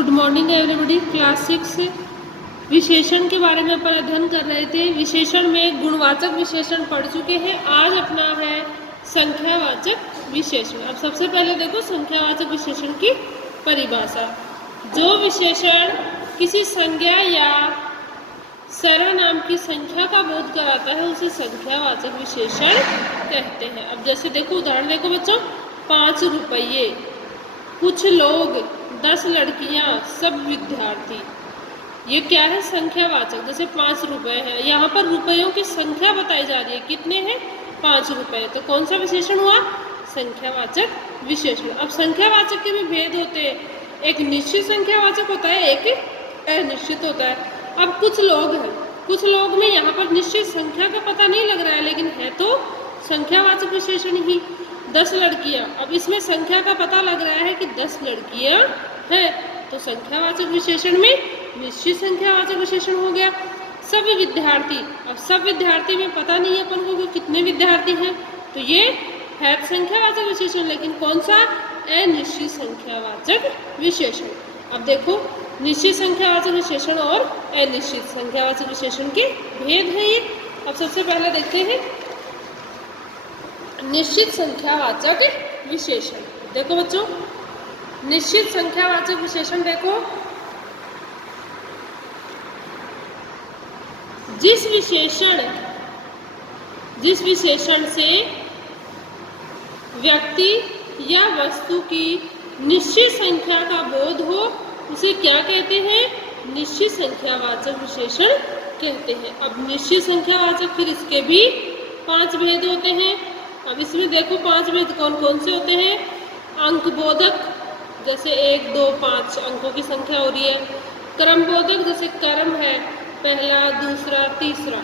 Good morning everybody. Class 6 विशेषण के बारे में अपन अध्ययन कर रहे थे। विशेषण में गुणवाचक विशेषण पढ़ चुके हैं। आज अपना है संख्यावाचक विशेषण। अब सबसे पहले देखो संख्यावाचक विशेषण की परिभाषा। जो विशेषण किसी संज्ञा या सर्वनाम की संख्या का बोध कराता है उसे संख्यावाचक विशेषण कहते हैं। अब जैसे देखो उदाहरण देखो बच्चों, 5 रुपये, कुछ लोग, 10 लड़कियां, सब विद्यार्थी। ये क्या है? संख्यावाचक। जैसे 5 रुपए है, यहाँ पर रुपयों की संख्या बताई जा रही है। कितने हैं? 5 रुपए। तो कौन सा विशेषण हुआ? संख्यावाचक विशेषण। अब संख्यावाचक के भी भेद होते हैं। एक निश्चित संख्यावाचक होता है, एक अनिश्चित होता है। अब कुछ लोग हैं, कुछ लोग में यहाँ पर निश्चित संख्या का पता नहीं लग रहा है, लेकिन है तो संख्यावाचक विशेषण ही। 10 लड़कियां, अब इसमें संख्या का पता लग रहा है कि 10 लड़कियां हैं, तो संख्यावाचक विशेषण में निश्चित संख्यावाचक विशेषण हो गया। सब विद्यार्थी, अब सब विद्यार्थी में पता नहीं है अपन को कि कितने विद्यार्थी हैं, तो ये है संख्यावाचक विशेषण, लेकिन कौन सा? अनिश्चित संख्यावाचक विशेषण। अब देखो निश्चित संख्यावाचक विशेषण और अनिश्चित संख्यावाचक विशेषण के भेद है ये। अब सबसे पहले देखते हैं निश्चित संख्यावाचक विशेषण। देखो बच्चों, निश्चित संख्यावाचक विशेषण देखो, जिस विशेषण से व्यक्ति या वस्तु की निश्चित संख्या का बोध हो उसे क्या कहते हैं? निश्चित संख्यावाचक विशेषण कहते हैं। अब निश्चित संख्यावाचक, फिर इसके भी 5 भेद होते हैं। अब इसमें देखो 5 भेद कौन कौन से होते हैं? अंक बोधक, जैसे 1, 2, 5 अंकों की संख्या हो रही है। क्रम बोधक, जैसे क्रम है पहला, दूसरा, तीसरा।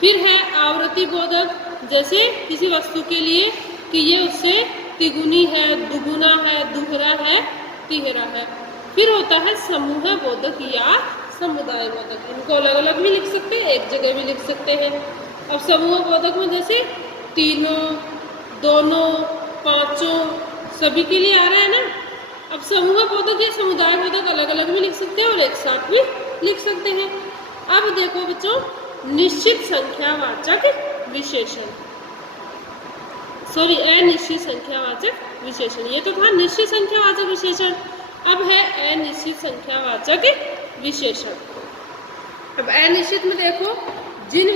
फिर है आवृत्ति बोधक, जैसे किसी वस्तु के लिए कि ये उससे तिगुनी है, दुगुना है, दुहरा है, तिहरा है। फिर होता है समूह बोधक या समुदाय बोधक। इनको अलग अलग भी लिख सकते हैं, एक जगह भी लिख सकते हैं। अब समूह बोधक में जैसे तीनों, दोनों, पांचों, सभी के लिए आ रहा है ना। अब समूह बोधक या समुदाय बोधक अलग अलग भी लिख सकते हैं और एक साथ भी लिख सकते हैं। अब देखो बच्चों, निश्चित संख्यावाचक विशेषण, सॉरी अनिश्चित संख्यावाचक विशेषण। ये तो था निश्चित संख्यावाचक विशेषण, अब है अनिश्चित संख्यावाचक विशेषण। अब अनिश्चित में देखो, जिन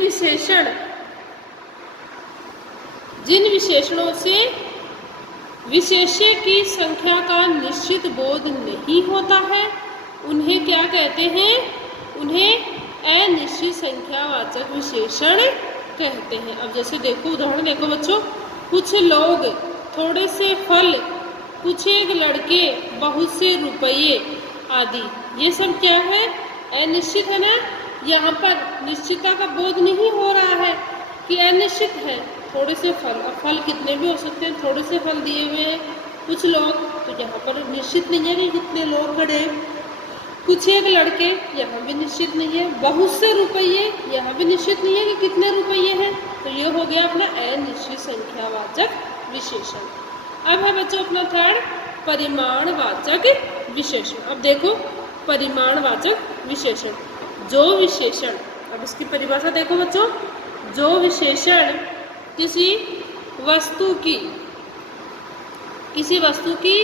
विशेषणों से विशेष्य की संख्या का निश्चित बोध नहीं होता है उन्हें क्या कहते हैं? उन्हें अनिश्चित संख्यावाचक विशेषण कहते हैं। अब जैसे देखो उदाहरण देखो बच्चों, कुछ लोग, थोड़े से फल, कुछ एक लड़के, बहुत से रुपये आदि। ये सब क्या है? अनिश्चित है ना। यहाँ पर निश्चितता का बोध नहीं हो रहा है कि अनिश्चित है। थोड़े से फल, अब फल कितने भी हो सकते हैं, थोड़े से फल दिए हुए हैं, कुछ लोग, तो यहाँ पर निश्चित नहीं है कि कितने लोग खड़े हैं। कुछ एक लड़के, यहाँ भी निश्चित नहीं है। बहुत से रुपये, यहाँ भी निश्चित नहीं है कि कितने रुपये हैं। तो ये हो गया अपना अनिश्चित संख्यावाचक विशेषण। अब है बच्चों अपना थर्ड परिमाणवाचक विशेषण। अब देखो परिमाणवाचक विशेषण, जो विशेषण, अब इसकी परिभाषा देखो बच्चों, जो विशेषण किसी वस्तु की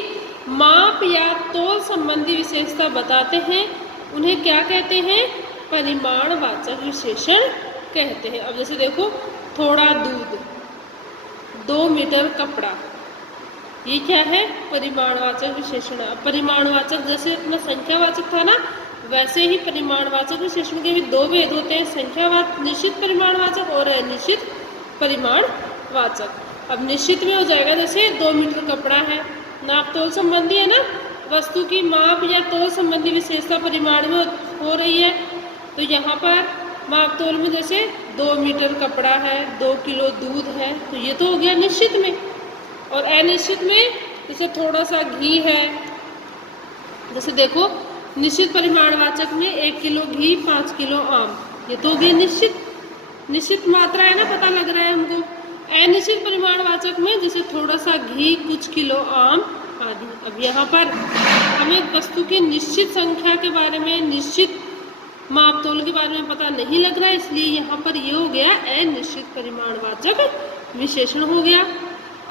माप या तौल संबंधी विशेषता बताते हैं उन्हें क्या कहते हैं? परिमाणवाचक विशेषण कहते हैं। अब जैसे देखो, थोड़ा दूध, 2 मीटर कपड़ा, ये क्या है? परिमाणवाचक विशेषण। अब परिमाणवाचक जैसे अपना संख्यावाचक था ना, वैसे ही परिमाणवाचक विशेषण के भी 2 भेद होते हैं, संख्यावाचक, निश्चित परिमाणवाचक और अनिश्चित परिमाणवाचक। अब निश्चित में हो जाएगा, जैसे 2 मीटर कपड़ा है, नाप तौल संबंधी है ना, वस्तु की माप या तौल संबंधी विशेषता परिमाण में हो रही है, तो यहाँ पर माप तौल में जैसे 2 मीटर कपड़ा है, 2 किलो दूध है, तो ये तो हो गया निश्चित में। और अनिश्चित में जैसे थोड़ा सा घी है, जैसे देखो निश्चित परिमाणवाचक में 1 किलो घी, 5 किलो आम, ये तो हो गया निश्चित मात्रा है ना, पता लग रहा है हमको। अनिश्चित परिमाणवाचक में जैसे थोड़ा सा घी, कुछ किलो आम, आदि। अब यहाँ पर हमें एक वस्तु की निश्चित संख्या के बारे में, निश्चित मापतोल के बारे में पता नहीं लग रहा है, इसलिए यहाँ पर ये हो गया अनिश्चित परिमाणवाचक विशेषण हो गया।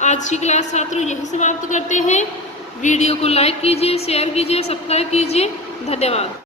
आज की क्लास छात्रों यही समाप्त करते हैं। वीडियो को लाइक कीजिए, शेयर कीजिए, सब्सक्राइब कीजिए। धन्यवाद।